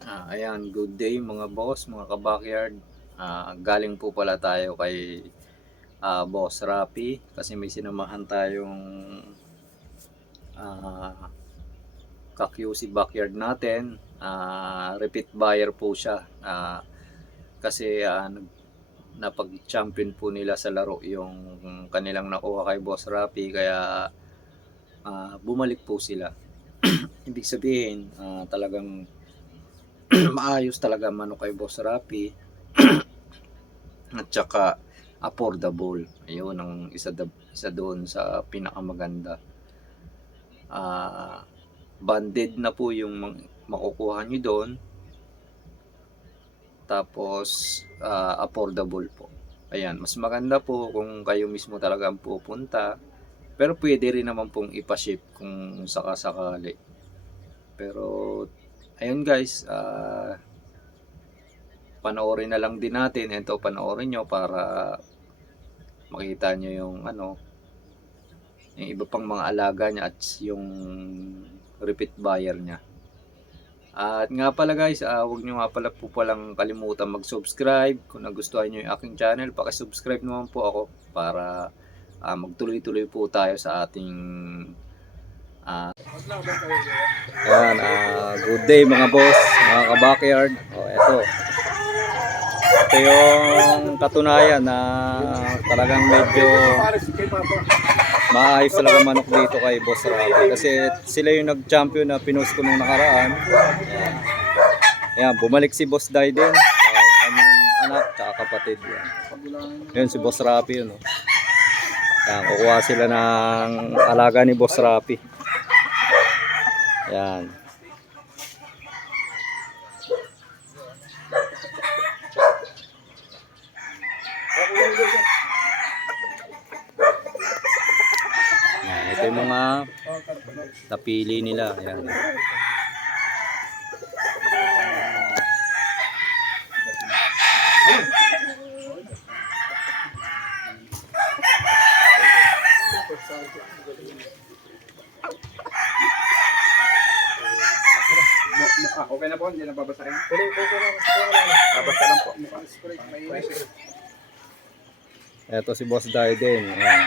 Ayan, good day mga boss, mga ka-backyard. Galing po pala tayo kay Boss Rapi kasi may sinamahan tayong ah, ka-QC backyard natin. Repeat buyer po siya. Kasi napag-champion po nila sa laro yung kanilang nakuha kay Boss Rapi, kaya bumalik po sila. Ibig sabihin, talagang maayos talaga manok kay Boss Rapi. At saka affordable. Ayun ang isa doon sa pinakamaganda. Banded na po yung makukuha nyo doon. Tapos affordable po. Ayan, mas maganda po kung kayo mismo talaga ang pupunta. Pero pwede rin naman pong ipaship kung sakasakali. Pero ayun guys, panoorin na lang din natin. Ito, panoorin nyo para makita nyo yung yung iba pang mga alaga niya at yung repeat buyer niya. At nga pala guys, huwag nyo nga pala po palang kalimutan mag-subscribe. Kung nagustuhan nyo yung aking channel, paki-subscribe naman po ako para magtuloy-tuloy po tayo sa ating ayan, good day mga boss, mga ka-backyard. Ito yung katunayan na talagang medyo maayos talaga manok dito kay Boss Rapi. Kasi sila yung nag-champion na pinost ko nung nakaraan. Ayan, bumalik si Boss Dayden sa kanyang anak at kapatid. Ayan si Boss Rapi yun. Ayan, kukuha sila ng alaga ni Boss Rapi. Ayan. Ito yung mga napili nila. Ayan. Okay na po, hindi na babasahin. Babasa lang po. Ito si Boss Dayden. Ayan.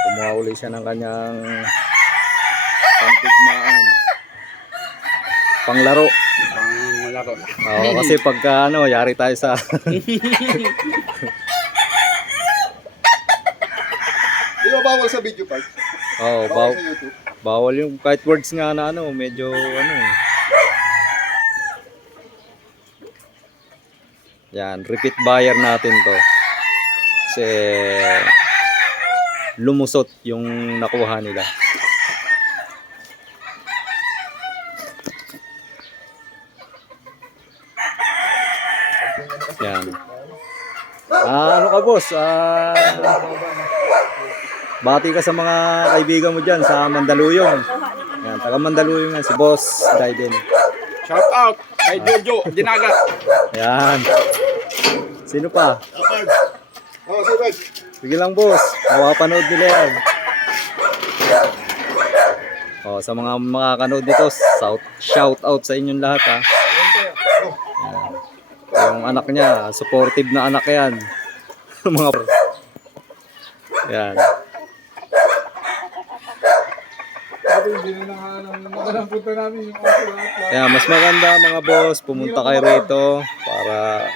Kumuha uli siya ng kanyang pantigmaan. Panglaro. Panglaro. Oo, kasi pagka yari tayo sa Di ba bawal sa video part? Oo, Bawal sa YouTube. bawal yung kahit words nga na medyo Yan, repeat buyer natin to. Kasi lumusot yung nakuha nila. Yan. Ano ka boss? Bati ka sa mga kaibigan mo dyan sa Mandaluyong. Yan, taga Mandaluyong yan si Boss Dayden. Shout out kay Jojo Dinagat. Yan. Sino pa? Oh, sige. Sige lang boss, mapapanood nila yan. Sa mga makakanood dito, shout out sa inyong lahat ha. Yan. Yung anak niya, supportive na anak yan. Mga yan. Yan, mas maganda mga boss, pumunta kayo rito para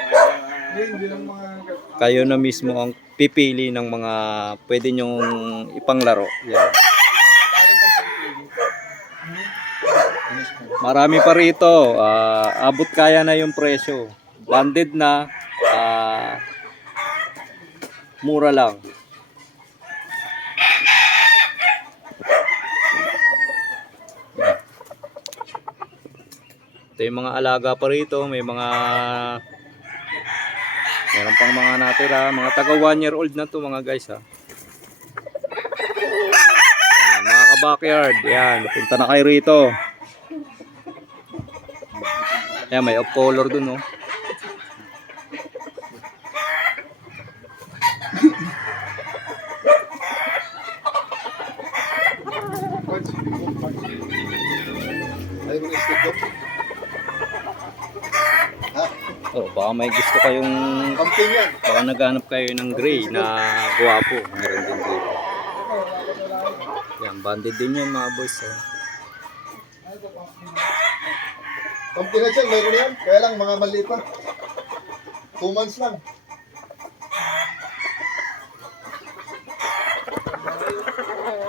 kayo na mismo ang pipili ng mga pwede nyong ipanglaro. Yan. Marami pa rito, abot kaya na yung presyo. Banded na, mura lang. Ito yung mga alaga pa rito, meron pang mga natira, mga taga 1 year old na to mga guys ha. Yan, mga ka-backyard, yan, punta na kayo rito. Yan, may off color dun Ay, mga stick Oh, baka may gusto kayong, Camping yan. baka naghanap kayo ng gray na guwapo. Meron din dito. Yan, banded din yan mga boys. Oh. Camping na siya, mayroon yan. Kaya lang, mga maliit pa. 2 months lang.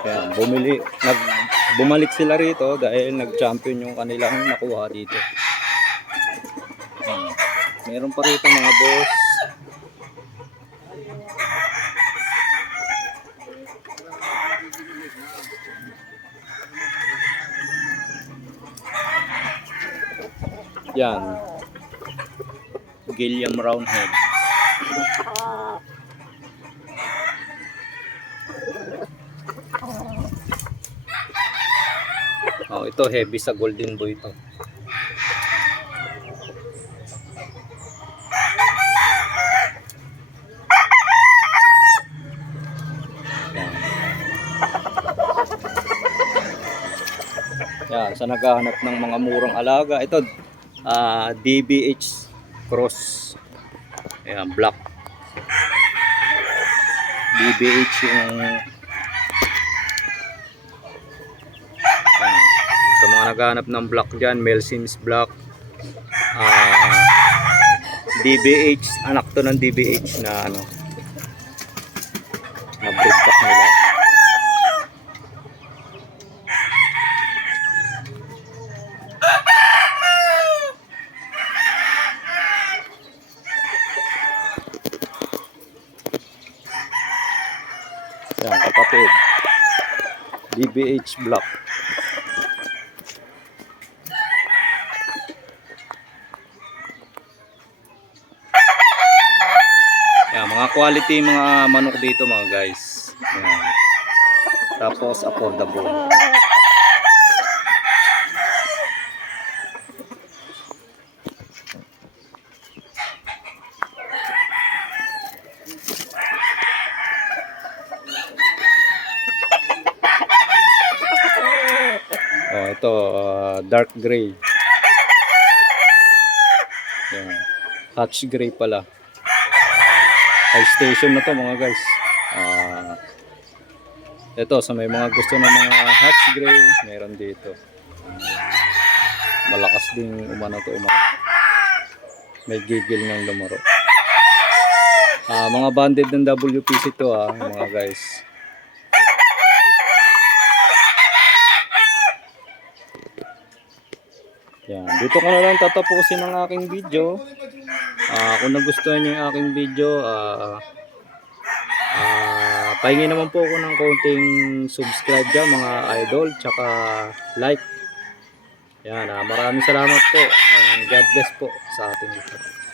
Yan, bumalik sila rito dahil nag-champion yung kanilang nakuha dito. Yan. Meron pa rito mga boss. Yan. Gilliam Roundhead. Oh, ito heavy sa golden boy ito. Yan. Yan, sa naghahanap ng mga murang alaga, ito DBH cross. Ayan, black. DBH yung ayan. Sa mga naghahanap ng black dyan, Melsims black. DBH, anak to ng DBH na ano, na breed pack nila. Yan, kapatid. DBH black. Yan, mga quality mga manok dito mga guys. Yan. Tapos affordable. Oh, ito dark gray. Yan. Hatch gray pala. High station na to mga guys. Ito sa may mga gusto ng mga hatch gray, meron dito. Malakas ding umano to may gigil ng lumaro. Mga banded ng WPC to mga guys. Yan, dito ko na lang tatapusin ang aking video. Kung nagustuhan niyo yung aking video, pahingi naman po ako ng konting subscribe dyan mga idol, tsaka like. Yan, maraming salamat po. God bless po sa ating video.